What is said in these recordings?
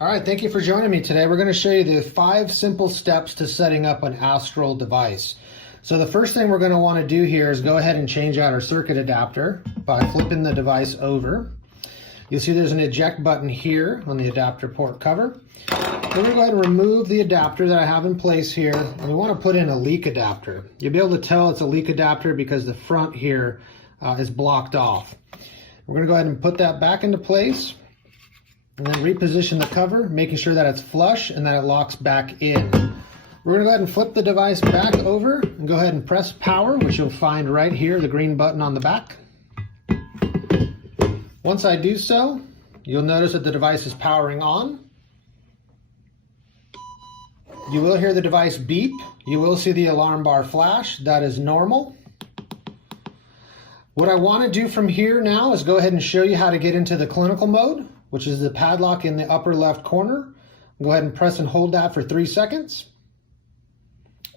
All right, thank you for joining me today. We're going to show you the 5 simple steps to setting up an Astral device. So the first thing we're going to want to do here is go ahead and change out our circuit adapter by flipping the device over. You'll see there's an eject button here on the adapter port cover. We're going to go ahead and remove the adapter that I have in place here, and we want to put in a leak adapter. You'll be able to tell it's a leak adapter because the front here is blocked off. We're going to go ahead and put that back into place. And then reposition the cover, making sure that it's flush and that it locks back in. We're going to go ahead and flip the device back over and go ahead and press power, which you'll find right here, the green button on the back. Once I do so, you'll notice that the device is powering on. You will hear the device beep. You will see the alarm bar flash. That is normal. What I want to do from here now is go ahead and show you how to get into the clinical mode, which is the padlock in the upper left corner. Go ahead and press and hold that for 3 seconds.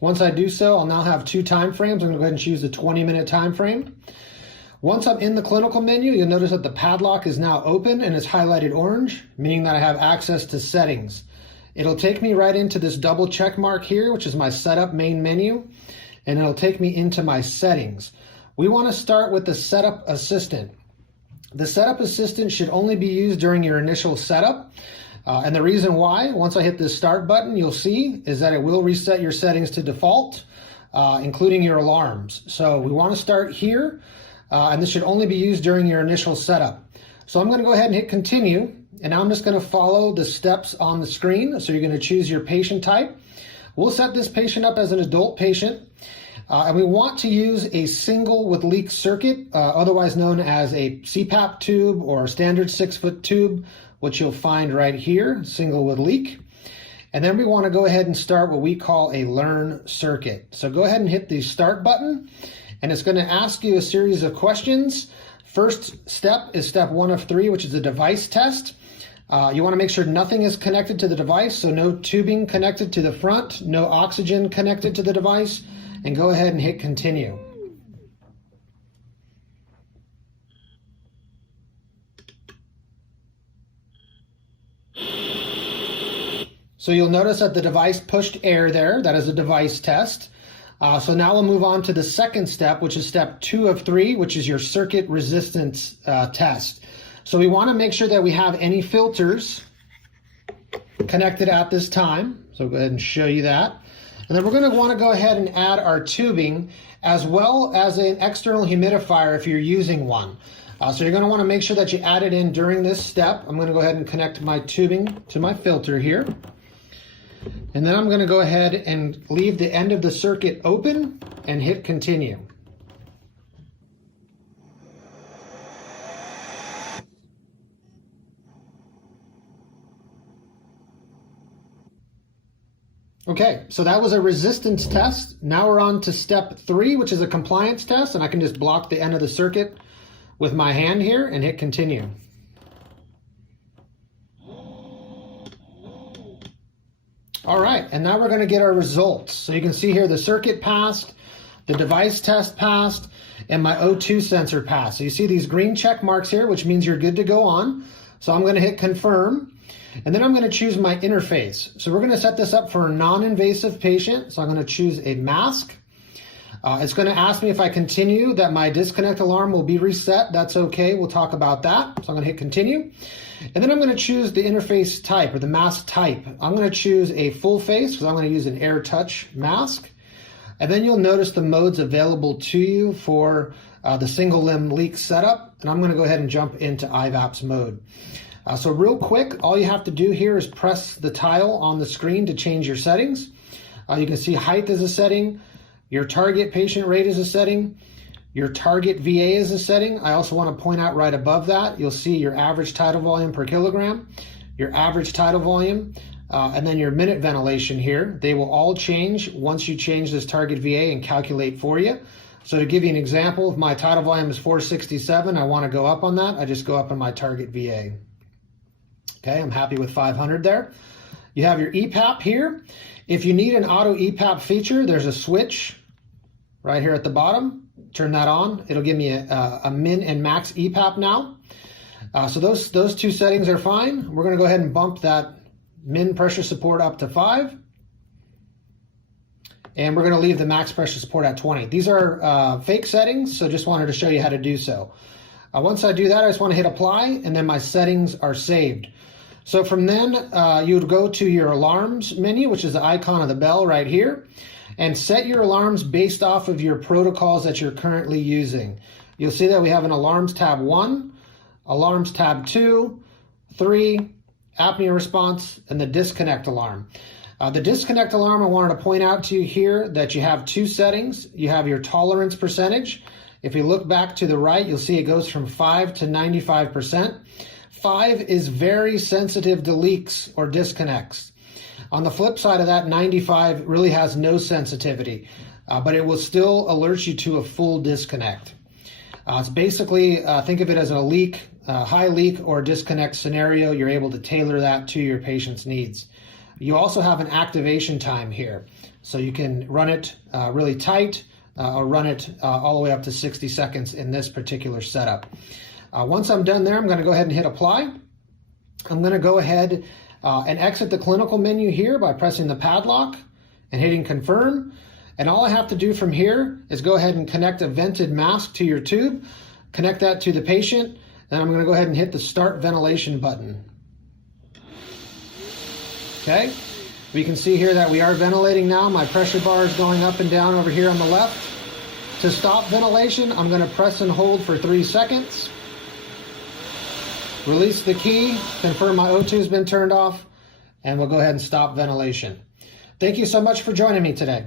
Once I do so, I'll now have 2 time frames. I'm going to go ahead and choose the 20-minute time frame. Once I'm in the clinical menu, you'll notice that the padlock is now open and is highlighted orange, meaning that I have access to settings. It'll take me right into this double check mark here, which is my setup main menu, and it'll take me into my settings. We want to start with the setup assistant. The setup assistant should only be used during your initial setup. And the reason why, once I hit the start button, you'll see is that it will reset your settings to default, including your alarms. So we want to start here, and this should only be used during your initial setup. So I'm going to go ahead and hit continue, and now I'm just going to follow the steps on the screen. So you're going to choose your patient type. We'll set this patient up as an adult patient. And we want to use a single with leak circuit, otherwise known as a CPAP tube or a standard 6-foot tube, which you'll find right here, single with leak. And then we want to go ahead and start what we call a learn circuit. So go ahead and hit the start button, and it's going to ask you a series of questions. First step is step 1 of 3, which is the device test. You want to make sure nothing is connected to the device, so no tubing connected to the front, no oxygen connected to the device, and go ahead and hit continue. So you'll notice that the device pushed air there. That is a device test. So now we'll move on to the second step, which is step 2 of 3, which is your circuit resistance test. So we want to make sure that we have any filters connected at this time. So go ahead and show you that. And then we're going to want to go ahead and add our tubing as well as an external humidifier if you're using one. So you're going to want to make sure that you add it in during this step. I'm going to go ahead and connect my tubing to my filter here. And then I'm going to go ahead and leave the end of the circuit open and hit continue. Okay, so that was a resistance test. Now we're on to step 3, which is a compliance test, and I can just block the end of the circuit with my hand here and hit continue. All right, and now we're going to get our results. So you can see here the circuit passed, the device test passed, and my O2 sensor passed. So you see these green check marks here, which means you're good to go on. So I'm going to hit confirm. And then I'm going to choose my interface. So we're going to set this up for a non-invasive patient. So I'm going to choose a mask. It's going to ask me if I continue that my disconnect alarm will be reset. That's okay. We'll talk about that. So I'm going to hit continue. And then I'm going to choose the interface type or the mask type. I'm going to choose a full face because I'm going to use an air touch mask. And then you'll notice the modes available to you for the single limb leak setup. And I'm going to go ahead and jump into IVAPS mode. So real quick, all you have to do here is press the tile on the screen to change your settings. You can see height is a setting, your target patient rate is a setting, your target VA is a setting. I also want to point out right above that, you'll see your average tidal volume per kilogram, your average tidal volume, and then your minute ventilation here. They will all change once you change this target VA and calculate for you. So to give you an example, if my tidal volume is 467, I want to go up on that, I just go up on my target VA. Okay, I'm happy with 500 there. You have your EPAP here. If you need an auto EPAP feature, there's a switch right here at the bottom. Turn that on. It'll give me a min and max EPAP now. So those 2 settings are fine. We're going to go ahead and bump that min pressure support up to 5. And we're going to leave the max pressure support at 20. These are fake settings, so just wanted to show you how to do so. Once I do that, I just want to hit apply, and then my settings are saved. So from then, you would go to your alarms menu, which is the icon of the bell right here, and set your alarms based off of your protocols that you're currently using. You'll see that we have an alarms tab 1, alarms tab 2, 3, apnea response, and the disconnect alarm. The disconnect alarm, I wanted to point out to you here that you have 2 settings. You have your tolerance percentage. If you look back to the right, you'll see it goes from 5 to 95%. 5 is very sensitive to leaks or disconnects. On the flip side of that, 95 really has no sensitivity, but it will still alert you to a full disconnect. It's basically, think of it as a leak, high leak or disconnect scenario. You're able to tailor that to your patient's needs. You also have an activation time here. So you can run it really tight or run it all the way up to 60 seconds in this particular setup. Once I'm done there, I'm going to go ahead and hit apply. I'm going to go ahead and exit the clinical menu here by pressing the padlock and hitting confirm. And all I have to do from here is go ahead and connect a vented mask to your tube, connect that to the patient, then I'm going to go ahead and hit the start ventilation button. Okay, we can see here that we are ventilating now. My pressure bar is going up and down over here on the left. To stop ventilation, I'm going to press and hold for 3 seconds. Release the key, confirm my O2 has been turned off, and we'll go ahead and stop ventilation. Thank you so much for joining me today.